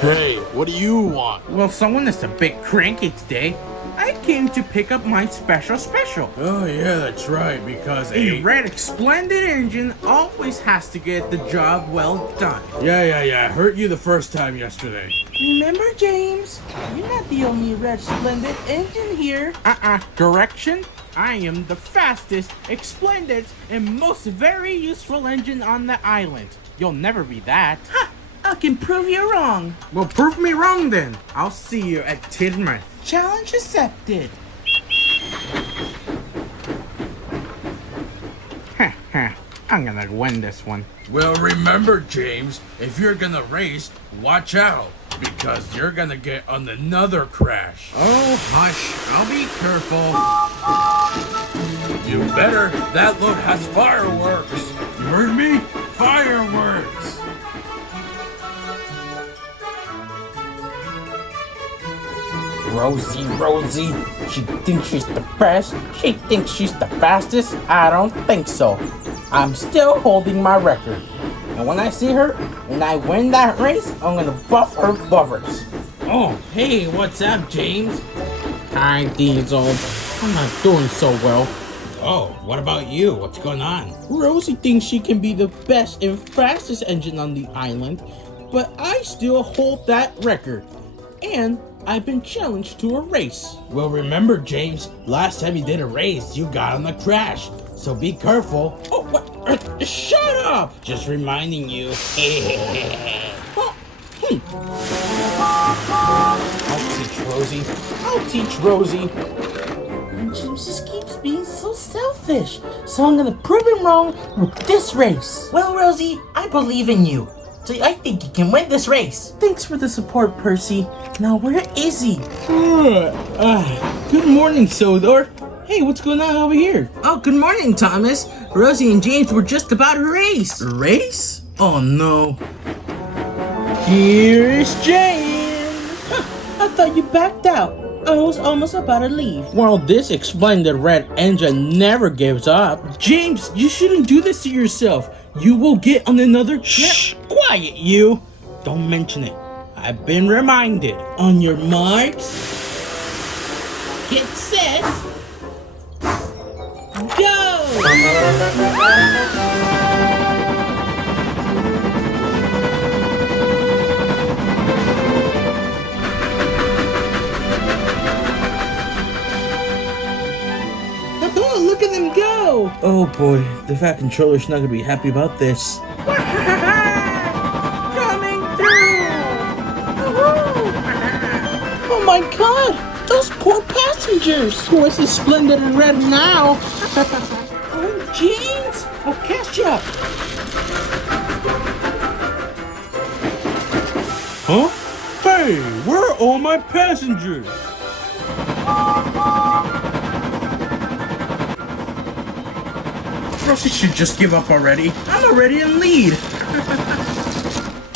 Hey, what do you want? Well, someone is a bit cranky today. I came to pick up my special. Oh yeah, that's right, because A red splendid engine always has to get the job well done. Yeah, I hurt you the first time yesterday. Remember, James? You're not the only red splendid engine here. Correction? I am the fastest, splendid, and most very useful engine on the island. You'll never be that. Ha! I can prove you wrong. Well, prove me wrong then. I'll see you at Tidmouth. Challenge accepted. I'm gonna win this one. Well, remember, James, if you're gonna race, watch out, because you're gonna get on another crash. Oh, hush. I'll be careful. You better. That load has fireworks. You heard me? Fireworks. Rosie, she thinks she's the best. She thinks she's the fastest. I don't think so. I'm still holding my record. And when I see her and I win that race, I'm gonna buff her buffers. Oh, hey, what's up, James? Hi, Diesel. I'm not doing so well. Oh, what about you? What's going on? Rosie thinks she can be the best and fastest engine on the island, but I still hold that record. And I've been challenged to a race. Well, remember, James, last time you did a race, you got on a crash. So be careful. Oh, what? Shut up! Just reminding you. I'll teach Rosie. And James just keeps being so selfish. So I'm gonna prove him wrong with this race. Well, Rosie, I believe in you. So I think you can win this race. Thanks for the support, Percy. Now, where is he? Good morning, Sodor. Hey, what's going on over here? Oh, good morning, Thomas. Rosie and James were just about to race. Race? Oh, no. Here's James. I thought you backed out. I was almost about to leave. Well, this splendid red engine never gives up. James, you shouldn't do this to yourself. You will get on another... Shh! Quiet, you! Don't mention it. I've been reminded. On your marks... Get set... Go! Look at them go! Oh boy, the fat controller's not gonna be happy about this. Coming through! Oh my god! Those poor passengers! Who is this splendid and red now? Oh, James! I'll catch up! Huh? Hey, where are all my passengers? Rosie should just give up already. I'm already in lead.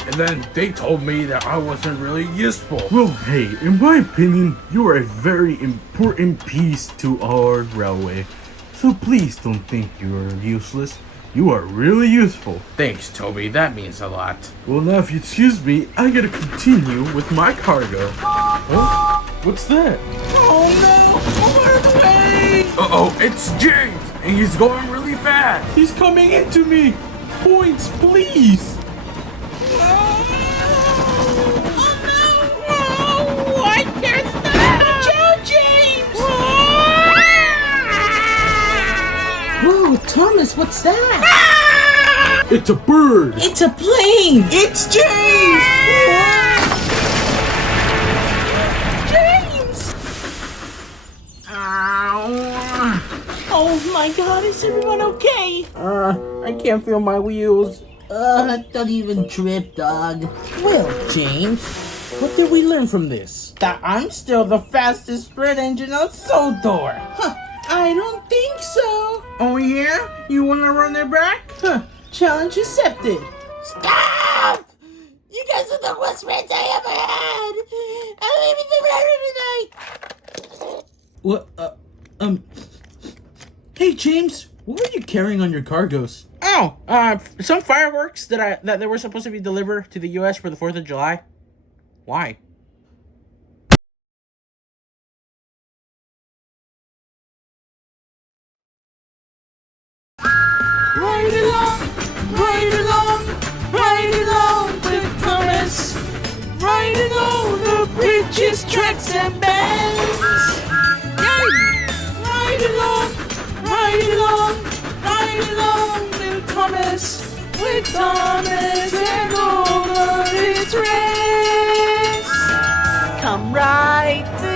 And then they told me that I wasn't really useful. Well, hey, in my opinion, you are a very important piece to our railway. So please don't think you are useless. You are really useful. Thanks, Toby. That means a lot. Well, now if you excuse me, I gotta continue with my cargo. Oh, what's that? Oh no! Out of the way! Uh-oh, it's James, and he's going really fast. He's coming into me. Points, please. I can't stop! Ciao, James! Whoa, Thomas, what's that? It's a bird. It's a plane! It's James! James! Oh my god, is everyone okay? I can't feel my wheels. Don't even trip, dog. Well, James, what did we learn from this? That I'm still the fastest red engine on Sodor. Huh, I don't think so. Oh yeah? You wanna run it back? Huh, challenge accepted. Stop! You guys are the worst friends I ever had. I'm leaving the tonight. What? Hey James, what were you carrying on your cargoes? Oh, some fireworks that were supposed to be delivered to the U.S. for the 4th of July. Why? Ride along, ride along, ride along with Thomas. Riding over bridges, tracks, and bands. Yay! Ride along, ride along, ride along with Thomas. With Thomas and all of his friends. Come ride the